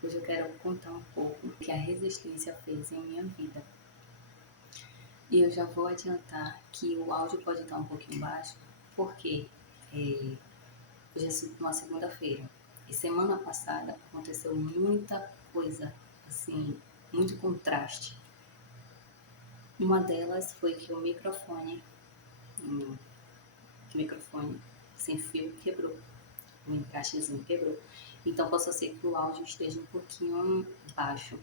Hoje eu quero contar um pouco o que a resistência fez em minha vida. E eu já vou adiantar que o áudio pode estar um pouquinho baixo, porque hoje é uma segunda-feira. E semana passada aconteceu muita coisa, assim, muito contraste. Uma delas foi que um microfone sem fio quebrou. O encaixezinho quebrou. Então possa ser que o áudio esteja um pouquinho baixo.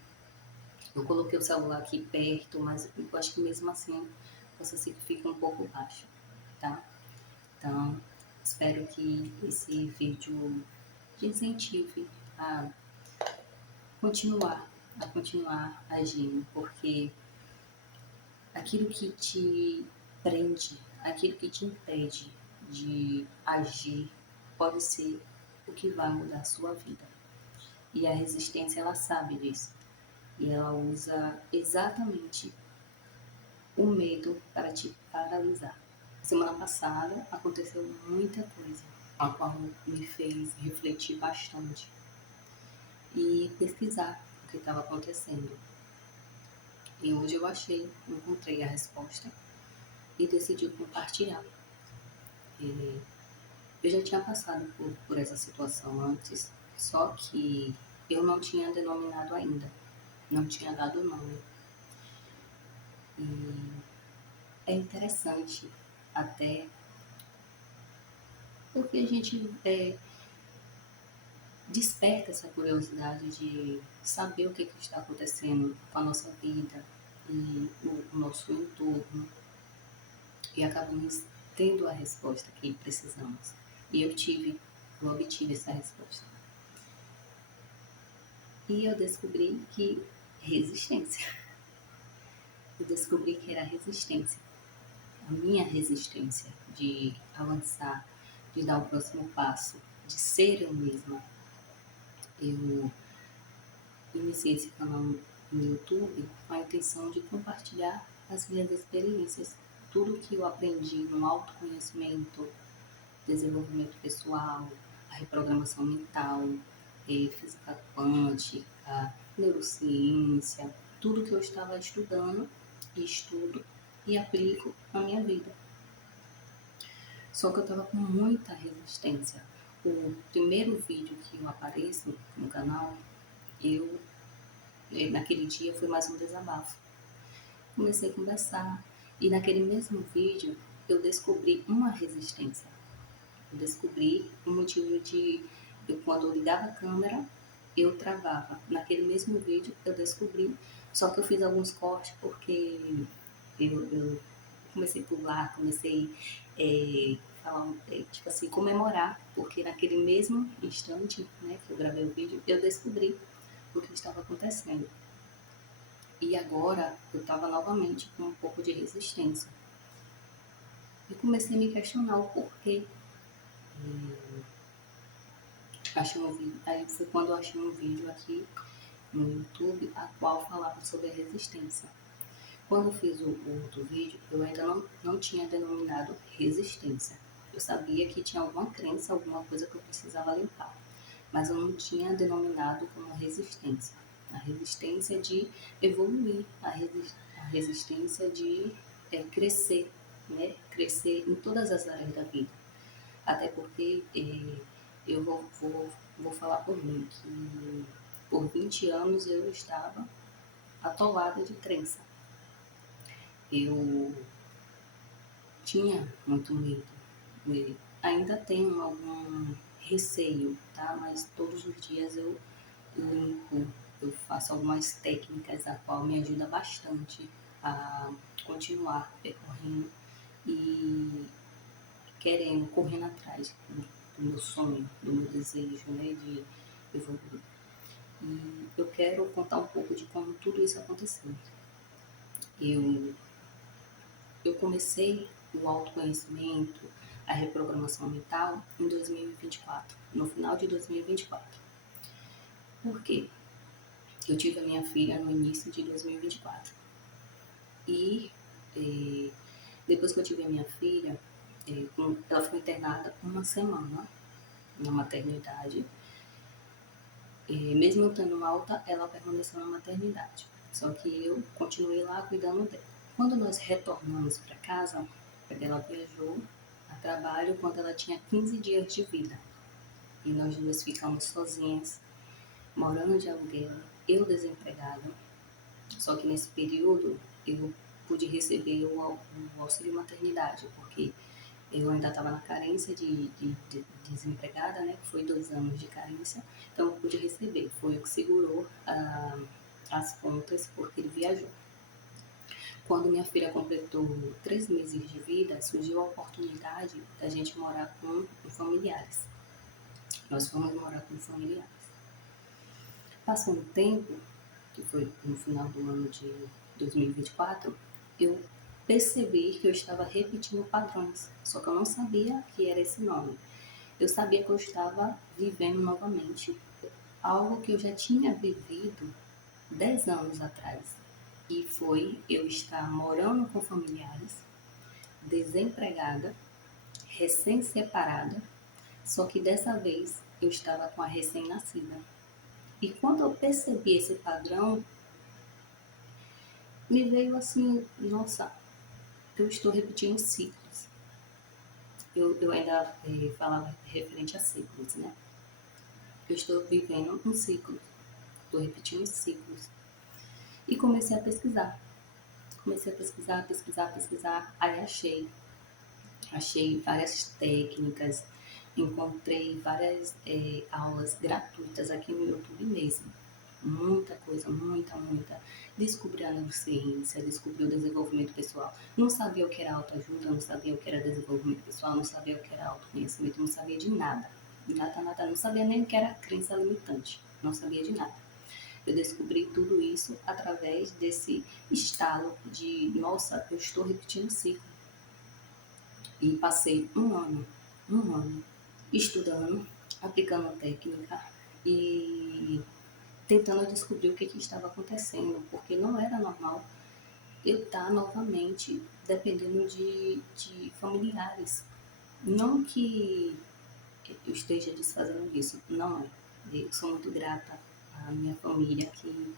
Eu coloquei o celular aqui perto, mas eu acho que mesmo assim possa ser que fique um pouco baixo, tá? Então, espero que esse vídeo te incentive a continuar agindo, porque aquilo que te prende, aquilo que te impede de agir, pode ser o que vai mudar a sua vida. E a resistência, ela sabe disso. E ela usa exatamente o medo para te paralisar. Semana passada aconteceu muita coisa, a qual me fez refletir bastante e pesquisar o que estava acontecendo. E hoje eu encontrei a resposta e decidi compartilhar. E eu já tinha passado por essa situação antes, só que eu não tinha denominado ainda, não tinha dado nome. E é interessante até porque a gente desperta essa curiosidade de saber o que está acontecendo com a nossa vida e o nosso entorno, e acabamos tendo a resposta que precisamos. E eu obtive essa resposta. E eu descobri que resistência. Eu descobri que era resistência. A minha resistência de avançar, de dar o próximo passo, de ser eu mesma. Eu iniciei esse canal no YouTube com a intenção de compartilhar as minhas experiências, tudo que eu aprendi no autoconhecimento, desenvolvimento pessoal, a reprogramação mental, física quântica, neurociência, tudo que eu estava estudando e estudo e aplico na minha vida. Só que eu estava com muita resistência. O primeiro vídeo que eu apareço no canal, naquele dia foi mais um desabafo. Comecei a conversar e naquele mesmo vídeo eu descobri uma resistência. Eu descobri o motivo quando eu ligava a câmera, eu travava. Naquele mesmo vídeo eu descobri, só que eu fiz alguns cortes porque eu comecei a pular, comecei falar, tipo assim, comemorar, porque naquele mesmo instante, né, que eu gravei o vídeo, eu descobri o que estava acontecendo. E agora eu estava novamente com um pouco de resistência. E comecei a me questionar o porquê. Aí foi quando eu achei um vídeo aqui no YouTube, a qual falava sobre a resistência. Quando eu fiz o outro vídeo, eu ainda não tinha denominado resistência. Eu sabia que tinha alguma crença, alguma coisa que eu precisava limpar, mas eu não tinha denominado como resistência. A resistência de evoluir, a resistência de crescer, né? Crescer em todas as áreas da vida. Até porque eu vou falar por mim, que por 20 anos eu estava atolada de crença. Eu tinha muito medo, ainda tenho algum receio, tá? Mas todos os dias eu limpo, eu faço algumas técnicas a qual me ajuda bastante a continuar percorrendo e correndo atrás do meu sonho, do meu desejo, né, de evoluir. E eu quero contar um pouco de como tudo isso aconteceu. Eu comecei o autoconhecimento, a reprogramação mental em 2024, no final de 2024. Por quê? Eu tive a minha filha no início de 2024. E depois que eu tive a minha filha, ela foi internada uma semana na maternidade. Mesmo eu estando alta, ela permaneceu na maternidade. Só que eu continuei lá cuidando dela. Quando nós retornamos para casa, ela viajou a trabalho quando ela tinha 15 dias de vida. E nós duas ficamos sozinhas, morando de aluguel, eu desempregada. Só que nesse período eu pude receber o auxílio maternidade, porque eu ainda estava na carência de desempregada, né? Que foi 2 anos de carência, então eu pude receber. Foi o que segurou as contas, porque ele viajou. Quando minha filha completou 3 meses de vida, surgiu a oportunidade da gente morar com familiares. Nós fomos morar com familiares. Passou um tempo, que foi no final do ano de 2024, eu percebi que eu estava repetindo padrões, só que eu não sabia que era esse nome. Eu sabia que eu estava vivendo novamente algo que eu já tinha vivido 10 anos atrás. E foi eu estar morando com familiares, desempregada, recém-separada, só que dessa vez eu estava com a recém-nascida. E quando eu percebi esse padrão, me veio assim, nossa, eu estou repetindo ciclos. Eu ainda falava referente a ciclos, né? Eu estou vivendo um ciclo, estou repetindo ciclos. E comecei a pesquisar. Comecei a pesquisar, aí achei várias técnicas, encontrei várias aulas gratuitas aqui no YouTube mesmo. Muita coisa, muita. Descobri a neurociência, descobri o desenvolvimento pessoal. Não sabia o que era autoajuda, não sabia o que era desenvolvimento pessoal, não sabia o que era autoconhecimento, não sabia de nada. Nada, não sabia nem o que era crença limitante, não sabia de nada. Eu descobri tudo isso através desse estalo de, nossa, eu estou repetindo o ciclo. E passei um ano, estudando, aplicando a técnica e tentando descobrir o que estava acontecendo, porque não era normal eu estar novamente dependendo de familiares. Não que eu esteja desfazendo disso, não é. Eu sou muito grata à minha família que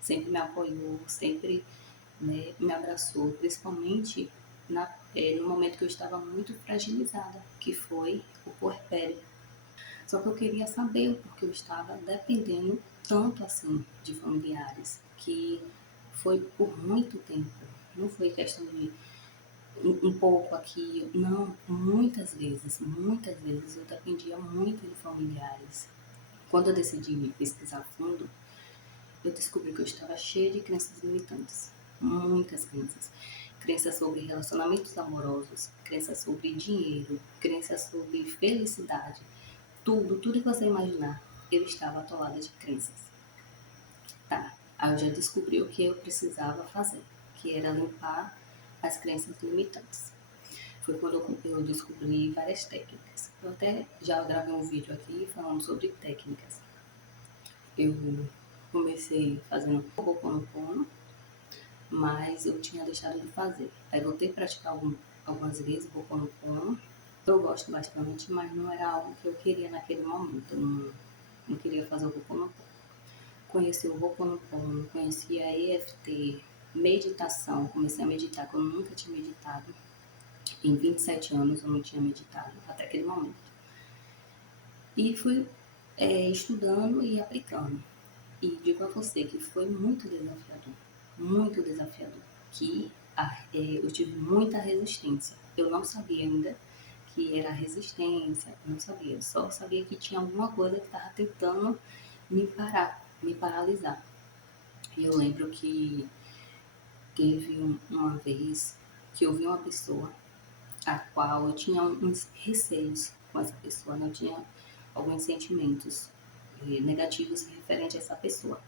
sempre me apoiou, sempre, né, me abraçou, principalmente no momento que eu estava muito fragilizada, que foi o puerpério. Só que eu queria saber o porquê eu estava dependendo tanto assim de familiares, que foi por muito tempo. Não foi questão de um pouco aqui, não, muitas vezes eu dependia muito de familiares. Quando eu decidi pesquisar a fundo, eu descobri que eu estava cheia de crenças limitantes, muitas crenças. Crenças sobre relacionamentos amorosos, crenças sobre dinheiro, crenças sobre felicidade, tudo que você imaginar, eu estava atolada de crenças. Tá, aí eu já descobri o que eu precisava fazer, que era limpar as crenças limitantes. Foi quando eu descobri várias técnicas. Eu até já gravei um vídeo aqui falando sobre técnicas. Eu comecei fazendo Ho'oponopono, mas eu tinha deixado de fazer. Aí voltei a praticar algumas vezes Ho'oponopono. Eu gosto bastante, mas não era algo que eu queria naquele momento. Eu não queria fazer o Ho'oponopono. Conheci o Ho'oponopono, conheci a EFT, meditação. Comecei a meditar, que eu nunca tinha meditado. Em 27 anos eu não tinha meditado até aquele momento. E fui estudando e aplicando. E digo a você que foi muito desafiador, que eu tive muita resistência. Eu não sabia ainda que era resistência, não sabia, eu só sabia que tinha alguma coisa que estava tentando me parar, me paralisar. E eu lembro que teve uma vez que eu vi uma pessoa a qual eu tinha uns receios com essa pessoa, né? Eu tinha alguns sentimentos negativos referente a essa pessoa.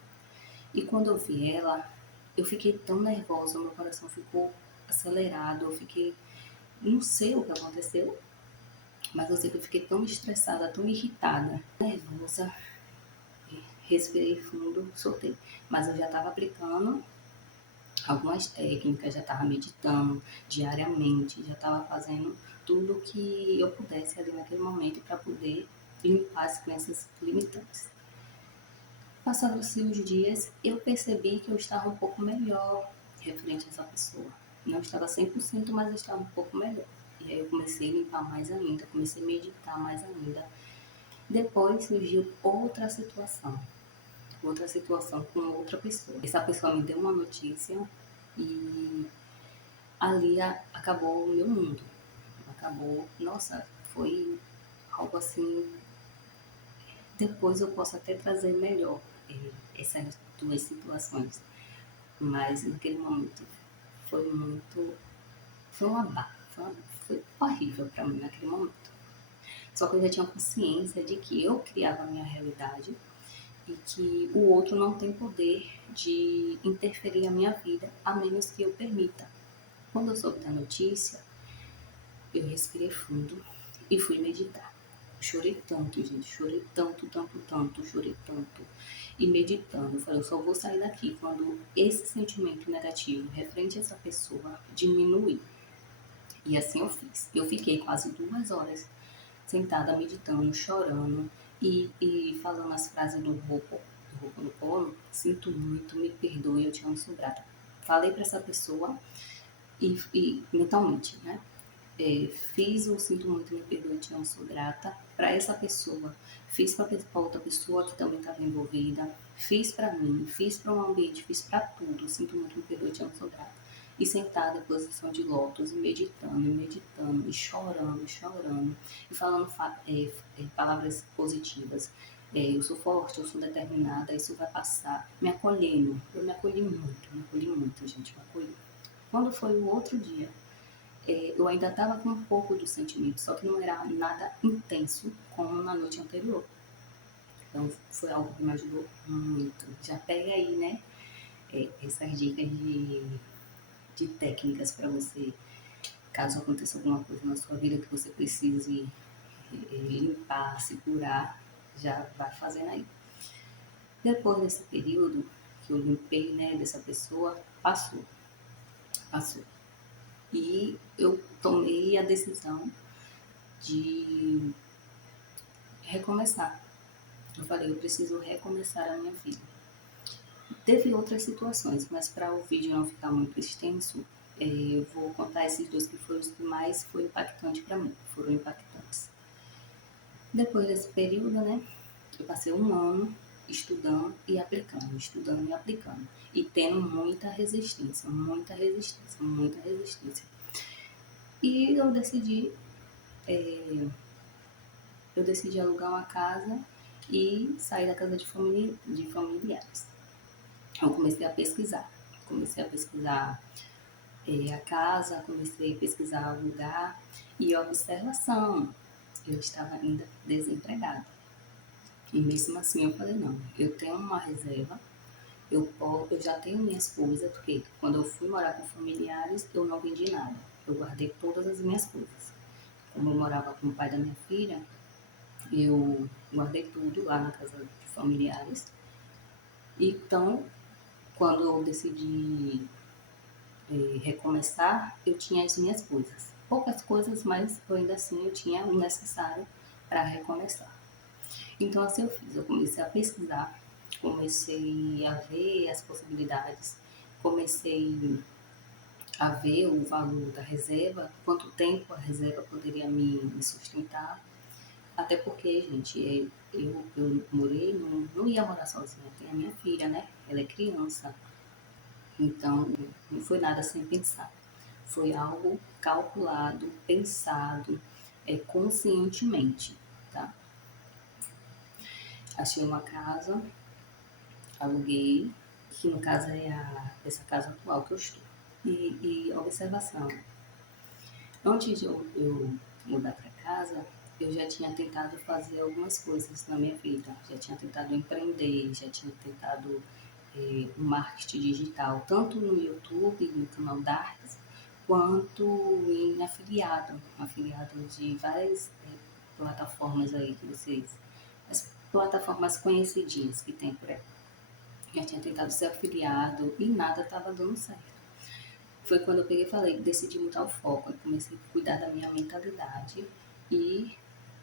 E quando eu vi ela, eu fiquei tão nervosa, meu coração ficou acelerado, eu fiquei, não sei o que aconteceu, mas eu sei que eu fiquei tão estressada, tão irritada, nervosa, respirei fundo, soltei. Mas eu já estava aplicando algumas técnicas, já estava meditando diariamente, já estava fazendo tudo o que eu pudesse ali naquele momento para poder limpar as crenças limitantes. Passados-se os dias, eu percebi que eu estava um pouco melhor referente a essa pessoa. Não estava 100%, mas eu estava um pouco melhor. E aí eu comecei a limpar mais ainda, comecei a meditar mais ainda. Depois surgiu outra situação com outra pessoa. Essa pessoa me deu uma notícia e ali acabou o meu mundo. Acabou, nossa, foi algo assim. Depois eu posso até trazer melhor essas duas situações, mas naquele momento foi muito, foi uma barra, foi horrível para mim naquele momento. Só que eu já tinha consciência de que eu criava a minha realidade e que o outro não tem poder de interferir na minha vida, a menos que eu permita. Quando eu soube da notícia, eu respirei fundo e fui meditar. Chorei tanto, gente, chorei tanto, chorei tanto. E meditando, eu falei, eu só vou sair daqui quando esse sentimento negativo referente a essa pessoa diminuir. E assim eu fiz. Eu fiquei quase 2 horas sentada meditando, chorando e falando as frases do Ho'oponopono. Sinto muito, me perdoe, eu te amo, sou grata. Falei para essa pessoa e mentalmente, né? Fiz o sinto muito, me perdoe, te amo, sou grata para essa pessoa, fiz para outra pessoa que também estava envolvida, fiz para mim, fiz para o ambiente, fiz para tudo, sinto muito, me perdoe, te amo, sou grata. E sentada em posição de lótus, meditando, e chorando, e falando palavras positivas. Eu sou forte, eu sou determinada, isso vai passar. Me acolhendo, eu me acolhi muito, gente, me acolhi. Quando foi o outro dia, eu ainda estava com um pouco do sentimento, só que não era nada intenso como na noite anterior. Então foi algo que me ajudou muito. Já pega aí, né, essas dicas de técnicas para você, caso aconteça alguma coisa na sua vida que você precise limpar, se curar, já vai fazendo aí. Depois desse período que eu limpei, né, dessa pessoa, passou. E eu tomei a decisão de recomeçar. Eu falei, eu preciso recomeçar a minha vida. Teve outras situações, mas para o vídeo não ficar muito extenso, eu vou contar esses dois que foram os que mais foram impactantes para mim, foram impactantes. Depois desse período, né, eu passei um ano estudando e aplicando, e tendo muita resistência. E eu decidi alugar uma casa e sair da casa de familiares. Eu comecei a pesquisar a casa, comecei a pesquisar o lugar e observação. Eu estava ainda desempregada. E mesmo assim eu falei, não, eu tenho uma reserva, eu já tenho minhas coisas, porque quando eu fui morar com familiares, eu não vendi nada. Eu guardei todas as minhas coisas. Como eu morava com o pai da minha filha, eu guardei tudo lá na casa de familiares. Então, quando eu decidi recomeçar, eu tinha as minhas coisas. Poucas coisas, mas ainda assim eu tinha o necessário para recomeçar. Então assim eu fiz, eu comecei a pesquisar, comecei a ver as possibilidades, comecei a ver o valor da reserva, quanto tempo a reserva poderia me sustentar. Até porque, gente, eu morei, não ia morar sozinha, tem a minha filha, né? Ela é criança, então não foi nada sem pensar. Foi algo calculado, pensado, conscientemente, tá? Achei uma casa, aluguei, que no caso é essa casa atual que eu estou. E observação, antes de eu mudar para casa, eu já tinha tentado fazer algumas coisas na minha vida. Já tinha tentado empreender, já tinha tentado o marketing digital, tanto no YouTube, no canal Darks, quanto em afiliado de várias plataformas aí que as plataformas conhecidinhas que tem por aí. Já tinha tentado ser afiliado e nada estava dando certo. Foi quando eu peguei e falei, decidi mudar o foco, eu comecei a cuidar da minha mentalidade e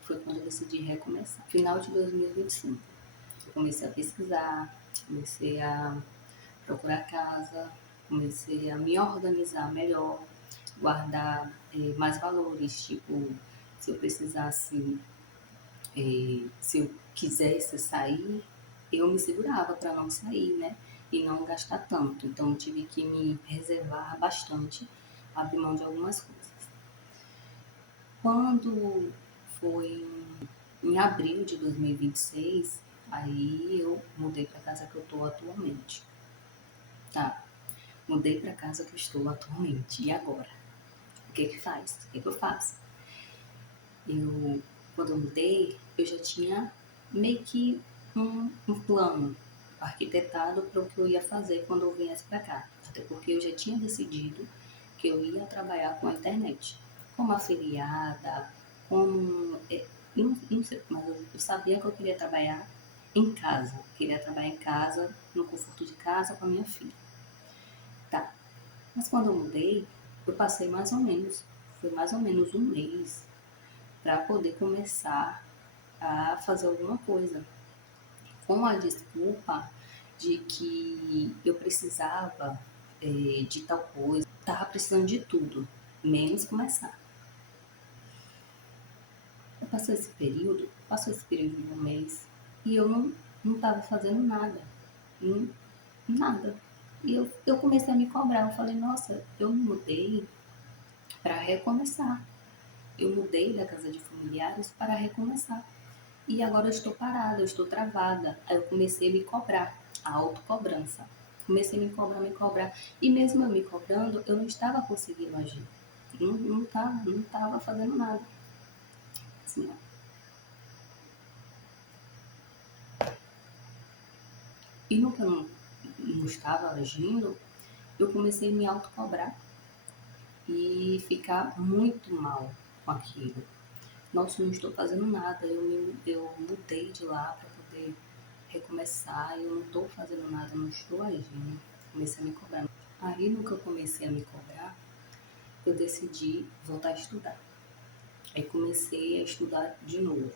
foi quando eu decidi recomeçar. Final de 2025. comecei a pesquisar, comecei a procurar casa, comecei a me organizar melhor, guardar mais valores, tipo, se eu precisasse, se eu quisesse sair, eu me segurava para não sair, né? E não gastar tanto. Então, eu tive que me reservar bastante, abrir mão de algumas coisas. Quando foi em abril de 2026, aí eu mudei para a casa que eu estou atualmente. Tá, mudei para a casa que eu estou atualmente. E agora? O que que faz? O que que eu faço? Quando eu mudei, eu já tinha meio que um plano arquitetado para o que eu ia fazer quando eu viesse para cá. Até porque eu já tinha decidido que eu ia trabalhar com a internet, como afiliada, como. Não sei, mas eu sabia que eu queria trabalhar em casa. Queria trabalhar em casa, no conforto de casa com a minha filha. Tá. Mas quando eu mudei, eu passei foi mais ou menos um mês para poder começar a fazer alguma coisa, com a desculpa de que eu precisava de tal coisa, estava precisando de tudo, menos começar. Passou esse período de um mês e eu não estava fazendo nada, não, nada. E eu comecei a me cobrar, eu falei, nossa, eu mudei para recomeçar. Eu mudei da casa de familiares para recomeçar. E agora eu estou parada, eu estou travada. Aí eu comecei a me cobrar, a autocobrança. Comecei a me cobrar. E mesmo eu me cobrando, eu não estava conseguindo agir. Não tava fazendo nada. Assim, ó. E no que eu não estava agindo, eu comecei a me autocobrar e ficar muito mal com aquilo. Nossa, eu não estou fazendo nada, eu mudei de lá para poder recomeçar, eu não estou fazendo nada, não estou agindo. Comecei a me cobrar. Aí, no que eu comecei a me cobrar, eu decidi voltar a estudar. Aí comecei a estudar de novo.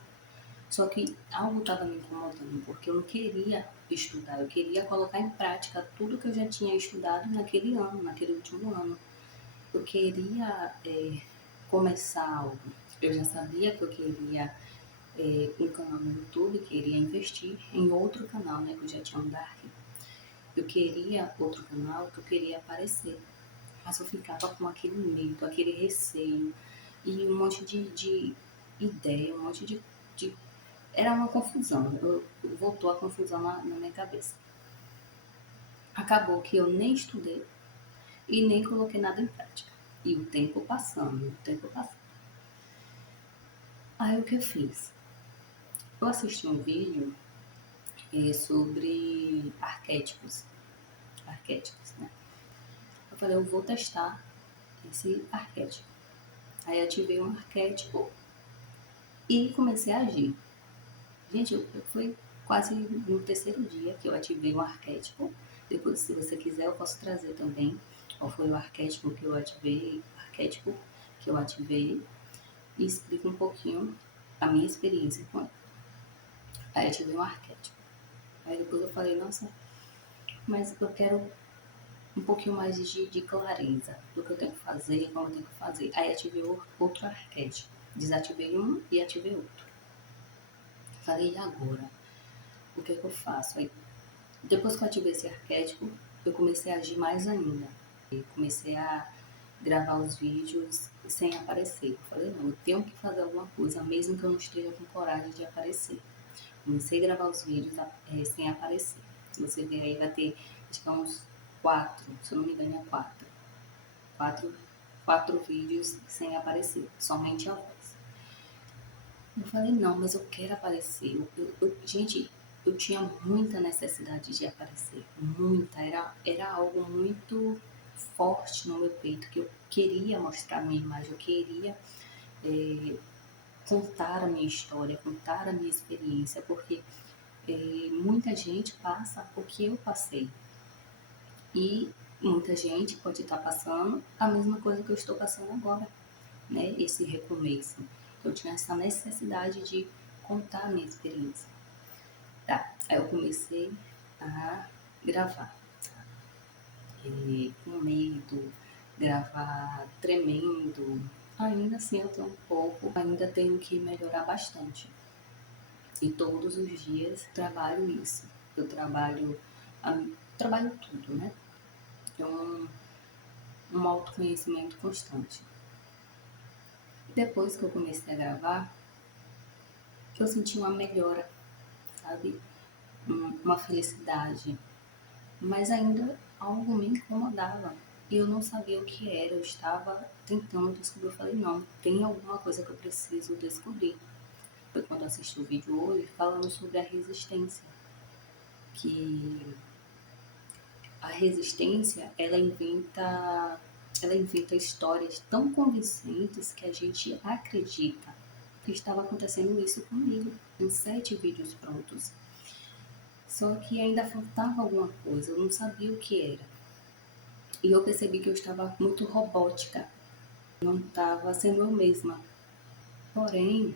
Só que algo estava me incomodando, porque eu não queria estudar, eu queria colocar em prática tudo que eu já tinha estudado naquele ano, naquele último ano. Eu queria começar algo. Eu já sabia que eu queria um canal no YouTube, queria investir em outro canal, né, que eu já tinha um Dark. Eu queria outro canal que eu queria aparecer. Mas eu ficava com aquele medo, aquele receio e um monte de ideia, um monte de. Era uma confusão, voltou a confusão na minha cabeça. Acabou que eu nem estudei e nem coloquei nada em prática. E o tempo passando, o tempo passando. Aí o que eu fiz? Eu assisti um vídeo sobre arquétipos, né? Eu falei, eu vou testar esse arquétipo. Aí ativei um arquétipo e comecei a agir. Gente, foi quase no terceiro dia que eu ativei um arquétipo. Depois, se você quiser, eu posso trazer também qual foi o arquétipo que eu ativei e explico um pouquinho a minha experiência com ele. Aí ativei um arquétipo. Aí depois eu falei, nossa, mas eu quero um pouquinho mais de clareza do que eu tenho que fazer, como eu tenho que fazer. Aí ativei outro arquétipo. Desativei um e ativei outro. Falei, e agora? O que é que eu faço? Aí, depois que eu ativei esse arquétipo, eu comecei a agir mais ainda. Eu comecei a gravar os vídeos sem aparecer. Eu falei, não, eu tenho que fazer alguma coisa, mesmo que eu não esteja com coragem de aparecer. Comecei a gravar os vídeos sem aparecer. Se você ver aí, vai ter, acho que é uns 4, se eu não me engano é 4. 4 vídeos sem aparecer, somente a voz. Eu falei, não, mas eu quero aparecer. Gente, eu tinha muita necessidade de aparecer, muita. Era algo muito forte no meu peito, que eu queria mostrar a minha imagem, eu queria contar a minha história, contar a minha experiência, porque muita gente passa o que eu passei. E muita gente pode estar passando a mesma coisa que eu estou passando agora, né? Esse recomeço. Eu tinha essa necessidade de contar a minha experiência. Tá. Aí eu comecei a gravar, com medo, gravar tremendo. Ainda assim eu tenho um pouco, ainda tenho que melhorar bastante. E todos os dias trabalho isso. Eu trabalho tudo, né? É um autoconhecimento constante. Depois que eu comecei a gravar, eu senti uma melhora, sabe? Uma felicidade. Mas ainda algo me incomodava. E eu não sabia o que era. Eu estava tentando descobrir. Eu falei, não, tem alguma coisa que eu preciso descobrir. Foi quando eu assisti o vídeo hoje falando sobre a resistência. Que a resistência, ela inventa histórias tão convincentes que a gente acredita que estava acontecendo isso comigo em 7 vídeos prontos. Só que ainda faltava alguma coisa, eu não sabia o que era. E eu percebi que eu estava muito robótica, não estava sendo eu mesma. Porém,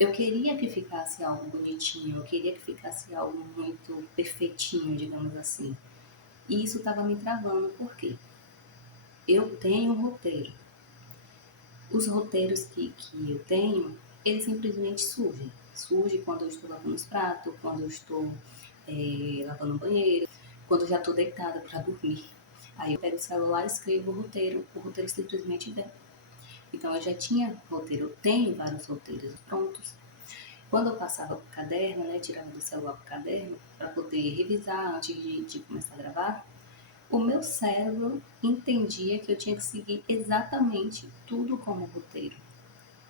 eu queria que ficasse algo bonitinho, eu queria que ficasse algo muito perfeitinho, digamos assim. E isso estava me travando, por quê? Eu tenho um roteiro. Os roteiros que eu tenho, eles simplesmente surgem. Surge quando eu estou lavando os pratos, quando eu estou lavando o banheiro, quando eu já estou deitada para dormir. Aí eu pego o celular e escrevo o roteiro simplesmente vem. Então eu já tinha roteiro, eu tenho vários roteiros prontos. Quando eu passava para o caderno, né, tirava do celular para o caderno, para poder revisar antes de começar a gravar, o meu cérebro entendia que eu tinha que seguir exatamente tudo como roteiro.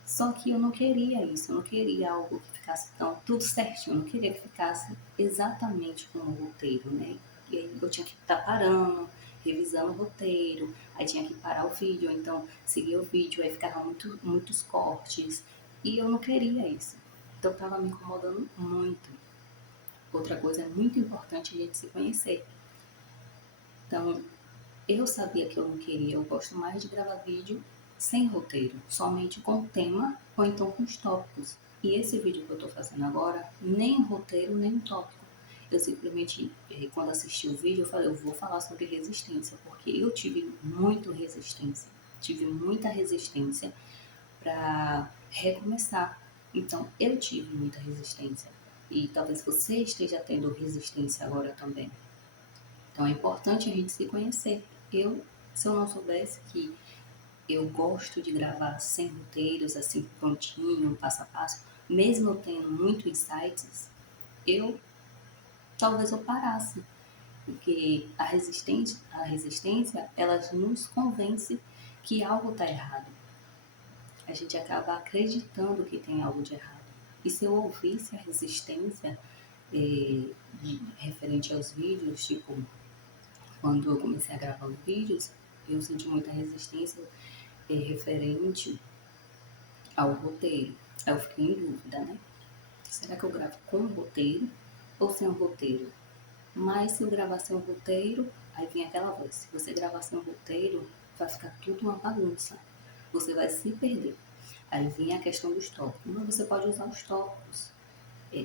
Só que eu não queria isso, eu não queria algo que ficasse tão tudo certinho, eu não queria que ficasse exatamente como o roteiro, né? E aí eu tinha que estar parando, revisando o roteiro, aí tinha que parar o vídeo, ou então seguir o vídeo, aí ficava muitos cortes, e eu não queria isso. Então estava me incomodando muito. Outra coisa muito importante é a gente se conhecer. Então, eu sabia que eu não queria, eu gosto mais de gravar vídeo sem roteiro, somente com tema ou então com os tópicos. E esse vídeo que eu estou fazendo agora, nem roteiro, nem tópico. Eu simplesmente, quando assisti o vídeo, eu falei, eu vou falar sobre resistência, porque eu tive muita resistência. Tive muita resistência para recomeçar. Então, eu tive muita resistência. E talvez você esteja tendo resistência agora também. Então é importante a gente se conhecer. Se eu não soubesse que eu gosto de gravar sem roteiros, assim, prontinho, passo a passo, mesmo eu tendo muitos insights, eu talvez eu parasse. Porque a resistência, ela nos convence que algo está errado. A gente acaba acreditando que tem algo de errado. E se eu ouvisse a resistência referente aos vídeos, tipo, quando eu comecei a gravar os vídeos, eu senti muita resistência referente ao roteiro. Aí eu fiquei em dúvida, né? Será que eu gravo com roteiro ou sem roteiro? Mas se eu gravar sem roteiro, aí vem aquela voz. Se você gravar sem roteiro, vai ficar tudo uma bagunça. Você vai se perder. Aí vem a questão dos tópicos. Mas você pode usar os tópicos.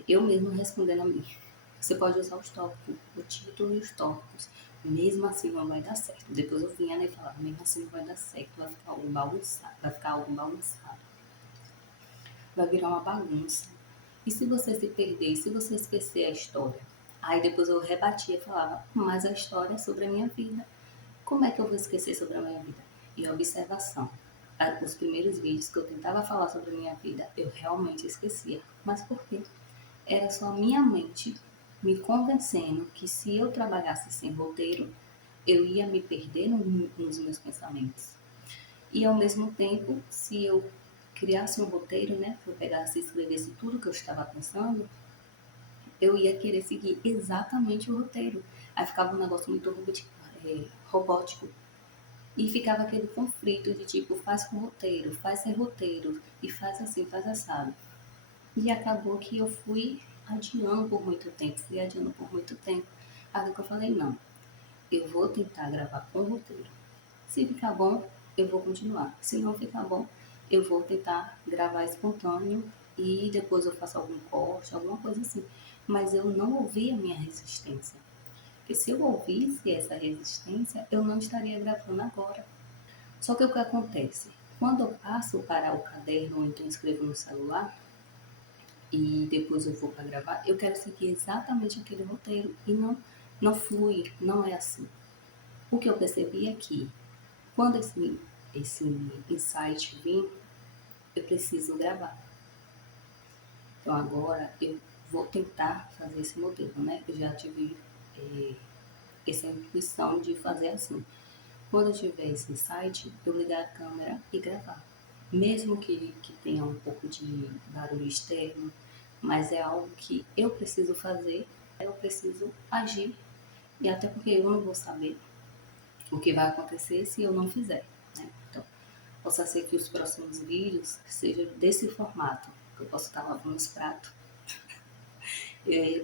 Eu mesmo respondendo a mim. Você pode usar os tópicos, o título e os tópicos. Mesmo assim não vai dar certo. Depois eu vinha, né, e falava, mesmo assim não vai dar certo, vai ficar algo bagunçado. Vai ficar algo bagunçado. Vai virar uma bagunça. E se você se perder, se você esquecer a história? Aí depois eu rebatia e falava, mas a história é sobre a minha vida. Como é que eu vou esquecer sobre a minha vida? E observação. Os primeiros vídeos que eu tentava falar sobre a minha vida, eu realmente esquecia. Mas por quê? Era só a minha mente me convencendo que se eu trabalhasse sem roteiro, eu ia me perder nos meus pensamentos. E ao mesmo tempo, se eu criasse um roteiro, né, se eu pegasse e escrevesse tudo que eu estava pensando, eu ia querer seguir exatamente o roteiro. Aí ficava um negócio muito robótico. E ficava aquele conflito de tipo, faz com roteiro, faz sem roteiro, e faz assim, faz assado. E acabou que eu fui adiando por muito tempo, Até que eu falei, não, eu vou tentar gravar com roteiro. Se ficar bom, eu vou continuar. Se não ficar bom, eu vou tentar gravar espontâneo e depois eu faço algum corte, alguma coisa assim. mas eu não ouvi a minha resistência. Porque se eu ouvisse essa resistência, eu não estaria gravando agora. Só que o que acontece? Quando eu passo para o caderno ou então escrevo no celular e depois eu vou para gravar, eu quero seguir exatamente aquele roteiro e não flui, não é assim. O que eu percebi é que quando esse insight vir, eu preciso gravar. Então agora eu vou tentar fazer esse modelo, né? Eu já tive essa intuição de fazer assim. Quando eu tiver esse insight, eu ligar a câmera e gravar. Mesmo que tenha um pouco de barulho externo, mas é algo que eu preciso fazer, eu preciso agir. E até porque eu não vou saber o que vai acontecer se eu não fizer. Né? Então, possa ser que os próximos vídeos sejam desse formato, que eu posso estar lavando os pratos.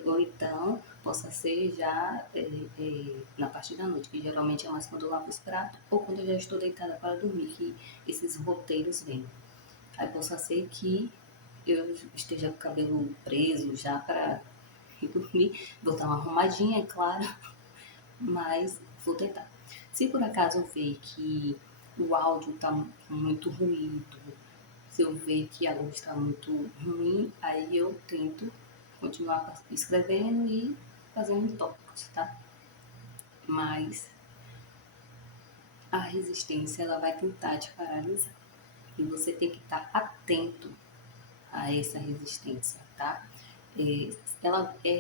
Ou então, possa ser já na parte da noite, que geralmente é mais quando eu lavo os pratos, ou quando eu já estou deitada para dormir, que esses roteiros vêm. Aí possa ser que eu esteja com o cabelo preso já para ir dormir, vou dar uma arrumadinha, é claro, mas vou tentar. Se por acaso eu ver que o áudio está com muito ruído, se eu ver que a luz está muito ruim, aí eu tento continuar escrevendo e fazendo tópicos, tá? Mas a resistência, ela vai tentar te paralisar. E você tem que estar atento a essa resistência, tá?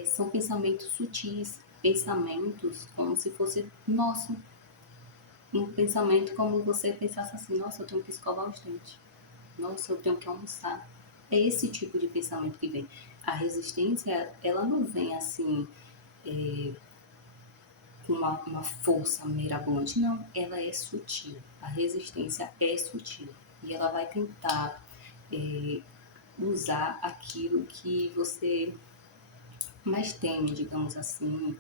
São pensamentos sutis, pensamentos como se fosse nosso. Um pensamento como você pensasse assim, nossa, eu tenho que escovar os dentes. Nossa, eu tenho que almoçar. É esse tipo de pensamento que vem. A resistência, ela não vem assim, com uma força mirabolante. Não, ela é sutil. A resistência é sutil. E ela vai tentar usar aquilo que você mais teme, digamos assim.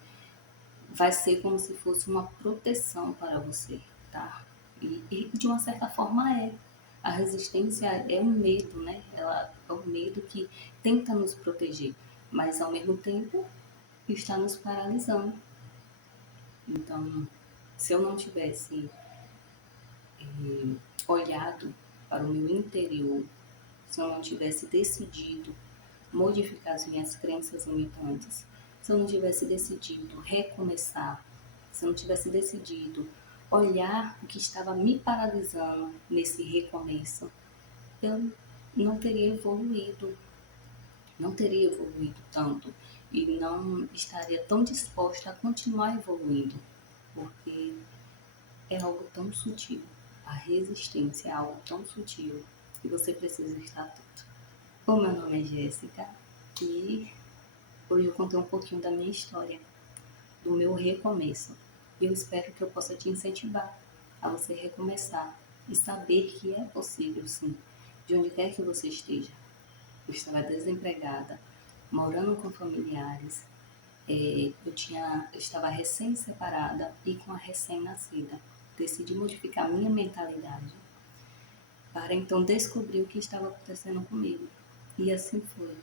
Vai ser como se fosse uma proteção para você, tá? E de uma certa forma é. A resistência é um medo, né? Ela é um medo que tenta nos proteger, mas ao mesmo tempo está nos paralisando. Então, se eu não tivesse olhado para o meu interior, se eu não tivesse decidido modificar as minhas crenças limitantes, se eu não tivesse decidido recomeçar, se eu não tivesse decidido olhar o que estava me paralisando nesse recomeço, eu não teria evoluído, não teria evoluído tanto e não estaria tão disposta a continuar evoluindo, porque é algo tão sutil. A resistência é algo tão sutil que você precisa estar atento. O meu nome é Jéssica e hoje eu contei um pouquinho da minha história, do meu recomeço. E eu espero que eu possa te incentivar a você recomeçar e saber que é possível sim, de onde quer que você esteja. Eu estava desempregada, morando com familiares, eu estava recém-separada e com a recém-nascida. Decidi modificar minha mentalidade para então descobrir o que estava acontecendo comigo. E assim foi.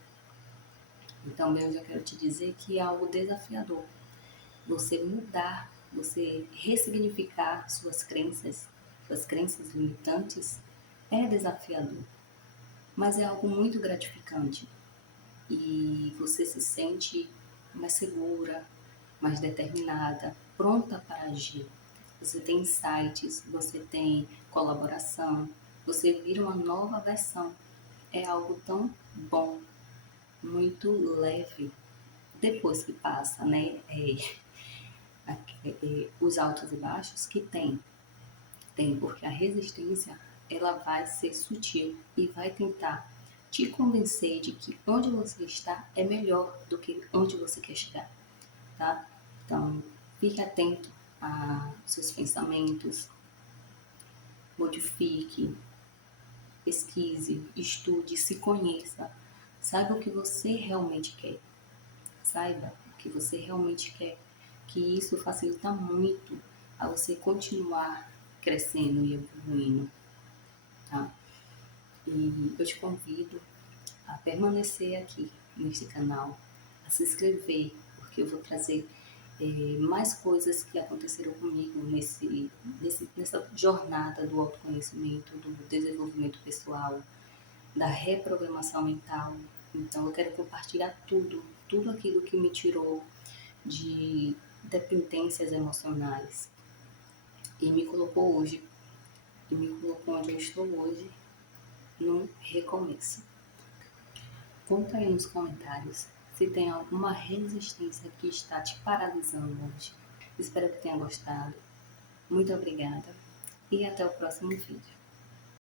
Então, eu já quero te dizer que é algo desafiador. Você mudar, você ressignificar suas crenças limitantes, é desafiador. Mas é algo muito gratificante. E você se sente mais segura, mais determinada, pronta para agir. Você tem insights, você tem colaboração, você vira uma nova versão. É algo tão bom, muito leve, depois que passa, né? Os altos e baixos que tem, porque a resistência ela vai ser sutil e vai tentar te convencer de que onde você está é melhor do que onde você quer chegar, tá? Então, fique atento a seus pensamentos, modifique, pesquise, estude, se conheça, saiba o que você realmente quer, saiba o que você realmente quer, que isso facilita muito a você continuar crescendo e evoluindo, tá? E eu te convido a permanecer aqui neste canal, a se inscrever, porque eu vou trazer mais coisas que aconteceram comigo nessa jornada do autoconhecimento, do desenvolvimento pessoal, da reprogramação mental. Então eu quero compartilhar tudo aquilo que me tirou de dependências emocionais e me colocou onde eu estou hoje, num recomeço. Conta aí nos comentários se tem alguma resistência que está te paralisando hoje. Espero que tenha gostado. Muito obrigada e até o próximo vídeo.